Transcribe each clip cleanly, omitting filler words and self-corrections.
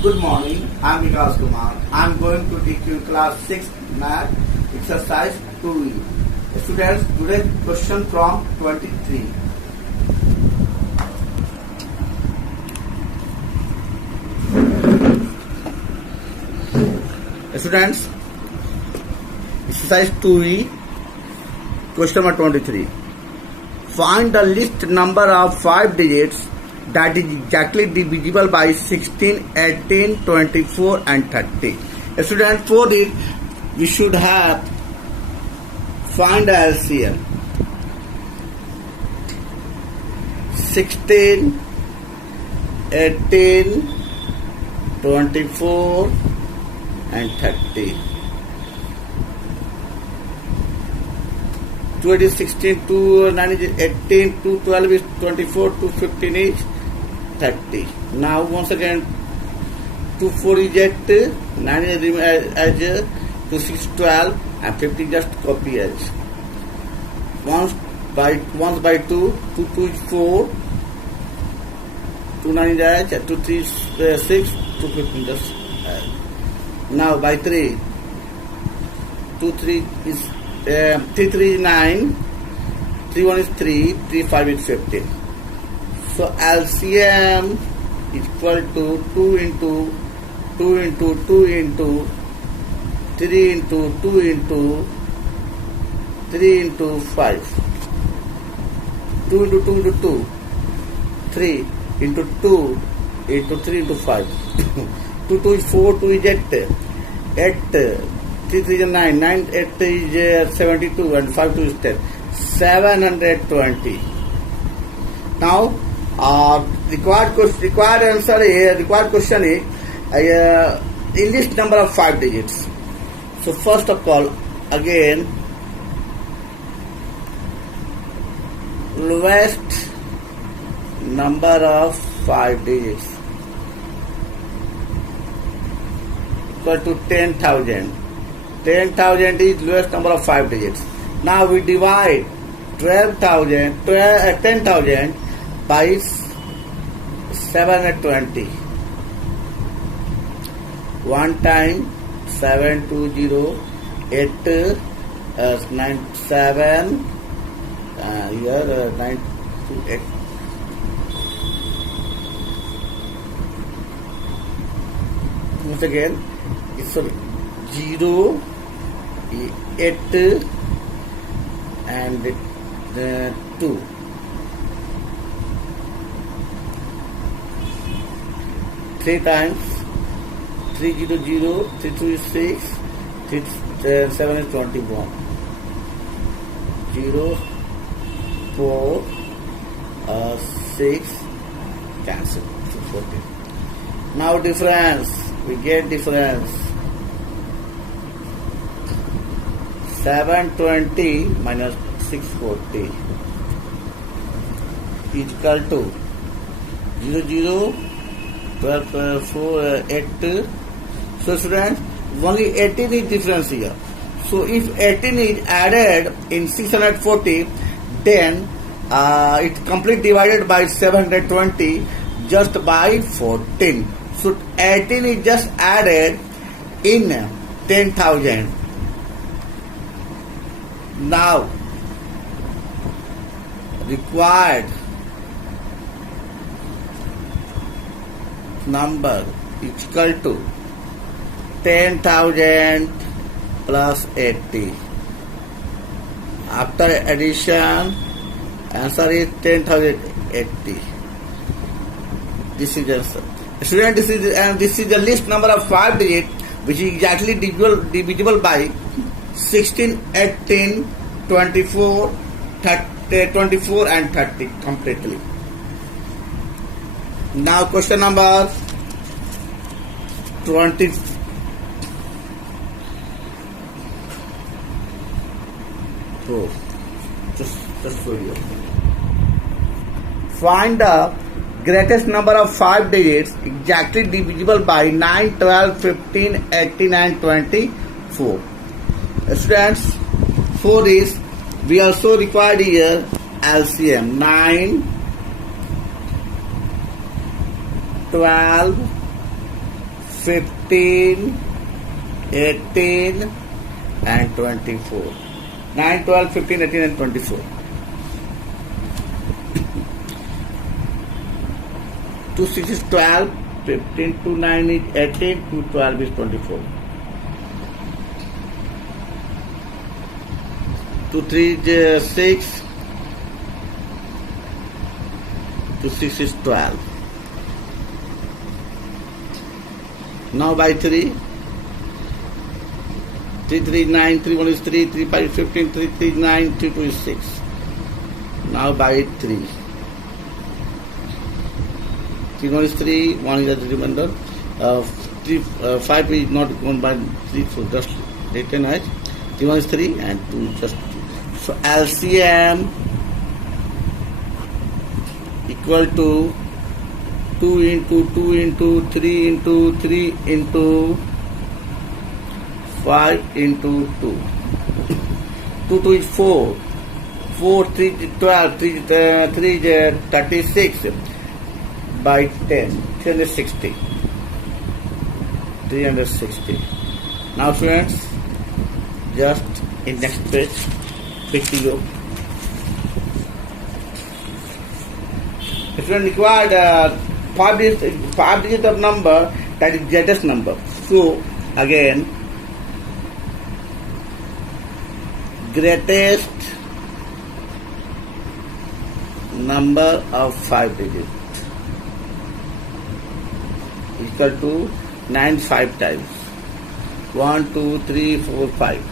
Good morning, I am Vikas Kumar. I am going to teach you class 6 math exercise 2E. Students, today's question from 23. Students, exercise 2E, question number 23. Find the least number of 5 digits that is exactly divisible by 16, 18, 24 and 30. Students, for this we should have find the LCM. 16, 18, 24 and 30. 2 is 16, 2 9 is 18, 2 12 is 24, 2 15 is 30. Now once again 2 4 is 8, 9 is as 2 6 12 and 50 just copy as. Once by 2, 2 2 is 4, 2 9 is as, 2 3 is 6, 2 15 just as. Now by 3, 2 3 is 3 3 is 9, 3 1 is 3, 3 5 is 15. So LCM is equal to 2 into 2 into 2 into 3 into 2 into 3 into 5. 2 into 2 into 2, 3 into 2 into 3 into 5. 2 2 is 4, 2 is 8, 8 3 3 is 9, 9 8 is 72 and 5 2 is 10. 720. Now required answer here, required question is in list number of 5 digits. So first of all, again, lowest number of 5 digits equal to 10,000. 10,000 is lowest number of 5 digits. Now we divide 10,000 by 720. 1 time 720, 8 9 7 here 9 to 8. Once again, it's 0, 8 and 2. 3 times 300, 3 2 is 6, 3 7 is 21. 0 4 6 cancel. 14. Now difference, we get difference. 720 minus 640 is equal to 0 0 12 4 8. So students, only 18 is difference here. So if 18 is added in 640, then it complete divided by 720 just by 14. So 18 is just added in 10,000. Now required number is equal to 10,000 plus 80. After addition, answer is 10,080. This is the answer. Student, this is the least number of 5 digits which is exactly divisible by 16, 18, 24, 30, 24 and 30 completely. Now question number 20. So just for you. Find the greatest number of 5 digits exactly divisible by 9, 12, 15, 18 and 24. Students, for this we also required here LCM 9, 12, 15, 18 and 24. 9, 12, 15, 18 and 24. 2, 6 is 12, 15, 2, 9 is 18, 2, 12 is 24. 2, 3 is 6, 2, 6 is 12. Now by 3, 3, 3, 9, 3, 1 is 3, 3, 5 is 15, 3, 3, 9, 3, 2 is 6. Now by 3. 3, 1 is 3, 1 is the remainder. 5 is not gone by 3, so just written as 3, 1 is 3 and 2 is just 2. So LCM equal to 2 into 2 into 3 into 3 into 5 into 2. 2, 2 is 4. 4, 3 is 12. 3 is 36 by 10. 360. 360. Now friends, just in next page, pick you. If you required 5 digits of number, that is greatest number. So again, greatest number of 5 digits equal to 9 5 times. 1, 2, 3, 4, 5.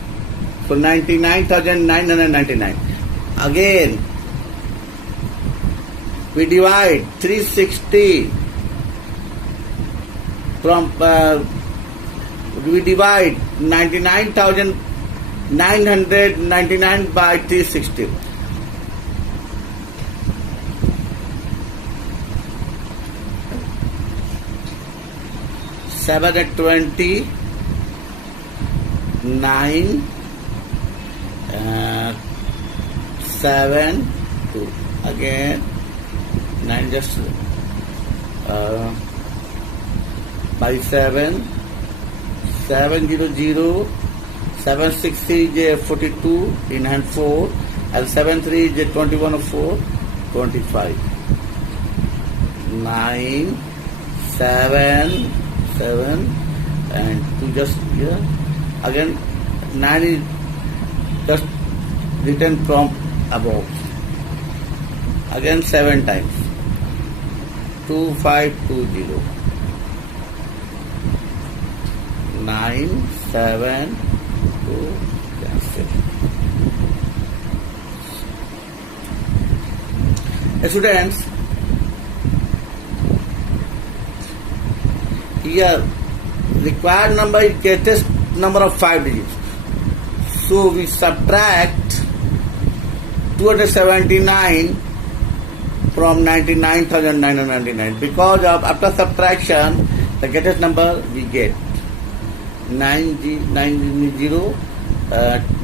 So 99,999. Again, we divide 360 from we divide 99,999 by 360. Seven at 20, 9, 7, 2. Again, 9 just by 7, 700, 760 is 42 in hand 4, and 73 is 21 of 4, 25. 9, 7, 7 and 2 just here. Again 9 is just written from above. Again 7 times. 2520. 9, 7, 2, cancel. Students, here required number is greatest number of 5 digits. So we subtract 279 from 99,999 because of after subtraction the greatest number we get 90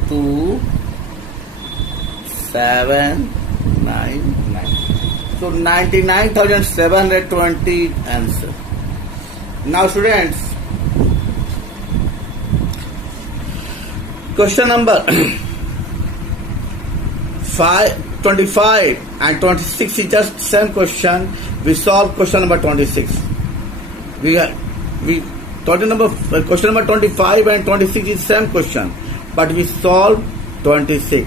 2 7 9 9. So 99,720 answer. Now students, question number 25 and 26 is just same question. We solve question number 26. Question number 25 and 26 is same question, but we solve 26.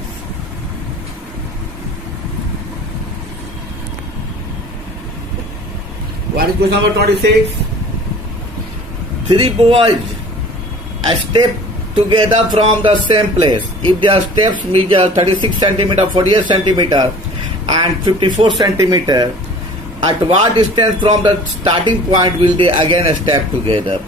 What is question number 26? 3 boys step together from the same place. If their steps measure 36 cm, 48 cm and 54 cm, at what distance from the starting point will they again step together?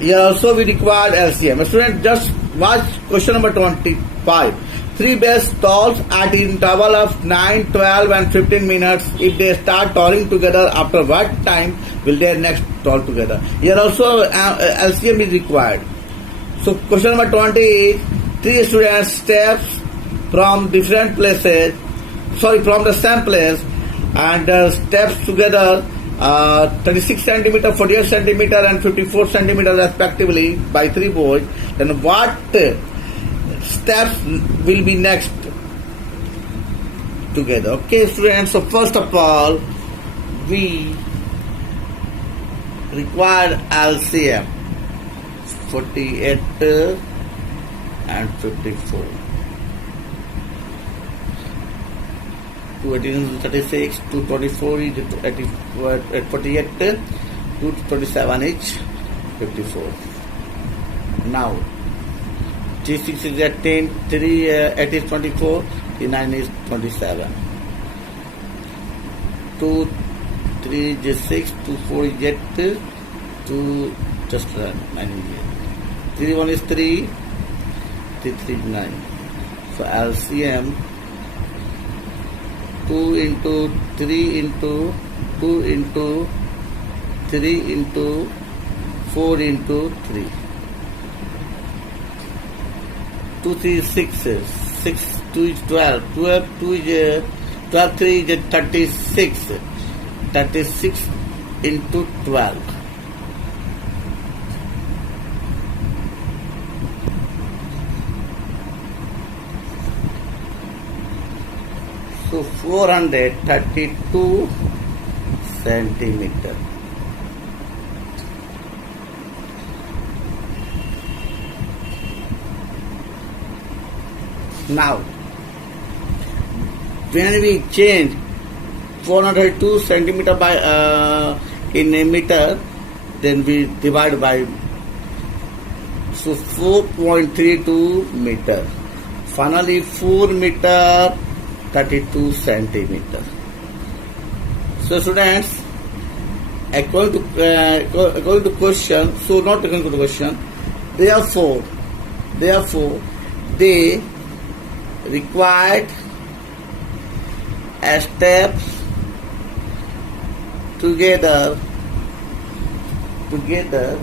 Here also we require LCM. Students, just watch question number 25. 3 base stalls at interval of 9, 12 and 15 minutes. If they start touring together, after what time will they next tour together? Here also LCM is required. So question number 20 is 3 students steps from different places, from the same place and steps together 36 centimeter, 48 centimeter, and 54 centimeter respectively by 3 boys, then what steps will be next together? Okay, students. So first of all, we require LCM 48 and 54. 218 is 36, 224 is 48, 227 is 54. Now, G6 is 18, 8 is 24, 9 is 27. 2, 3 is 6, 2, 4 is 8, 2, just 9 is 8. 3, 1 is 3, 3, 3 is 9. So LCM 2 into 3 into 2 into 3 into 4 into 3. 2, 3 is 6, 6, 2 is 12, 12, 2 is 12, 3 is 36, 36 into 12. So 432 centimeter. Now, when we change 402 centimeter by in a meter, then we divide by, so 4.32 meter. Finally, 4 meter 32 centimeter. So students, according to question, so not according to the question, therefore they required steps together.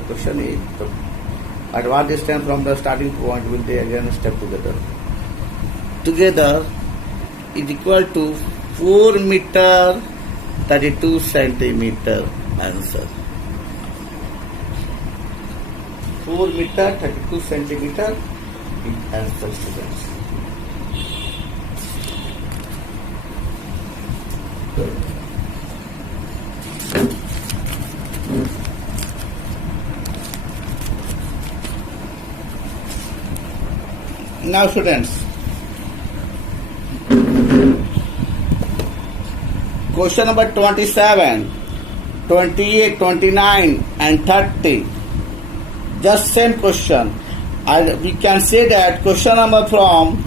Question is, at what distance from the starting point will they again step together? Together is equal to 4 meter 32 centimeter. Answer 4 meter 32 centimeter is answer, students. Now students, question number 27, 28, 29 and 30. Just same question. And we can say that question number from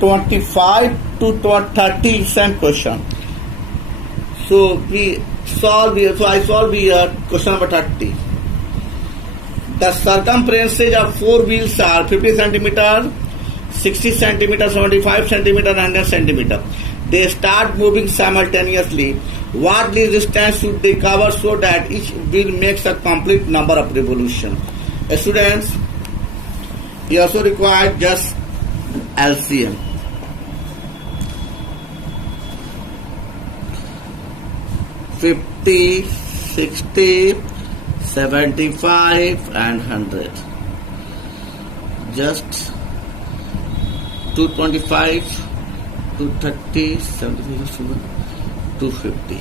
25 to 30 same question. So I solve here question number 30. The circumferences of 4 wheels are 50 centimeter, 60 centimeter, 75 centimeter, and 100 centimeter. They start moving simultaneously. What distance should they cover so that each wheel makes a complete number of revolutions? Students, you also require just LCM. $50, $60, $75 and $100. Just 225, 230, 73, 250.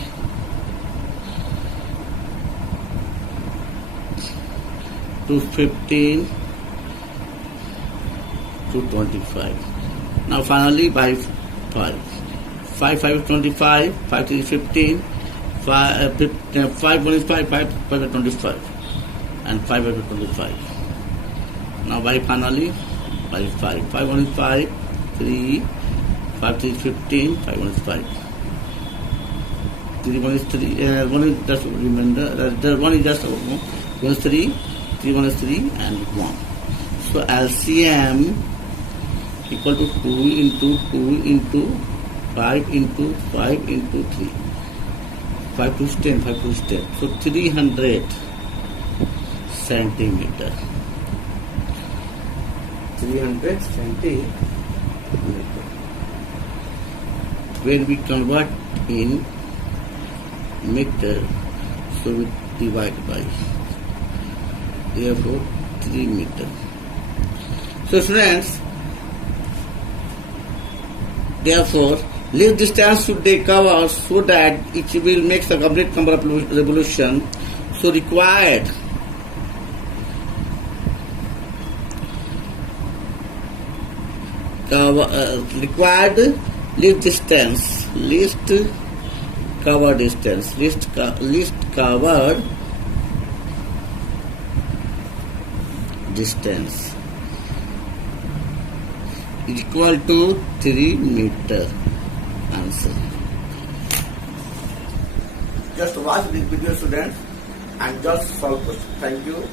215, 225. Now finally by 5. 5 is 25, 5 is 15, 5 1 is 5, 5 is 25, and 5 is 25. Now by finally by 5. 5 1 is 5, 3, 5 3 is 15, 5 1 is 5. 3 1 is 3, 1 is just remember, the 1 is just 1 is 3, 3 1 is 3 and 1. So LCM equal to 2 into 2 into 5 into 5 into 3. 5 to 10, 5 to 10. So 300 centimeter. 300 centimeter. When we convert in meter, So we divide by, therefore 3 meter. So students, therefore least distance should they cover so that it will make the complete number of revolution. So required required least distance, least cover distance, least covered distance is equal to 3 meter. Answer. Just watch this video, students, and just solve question. Thank you.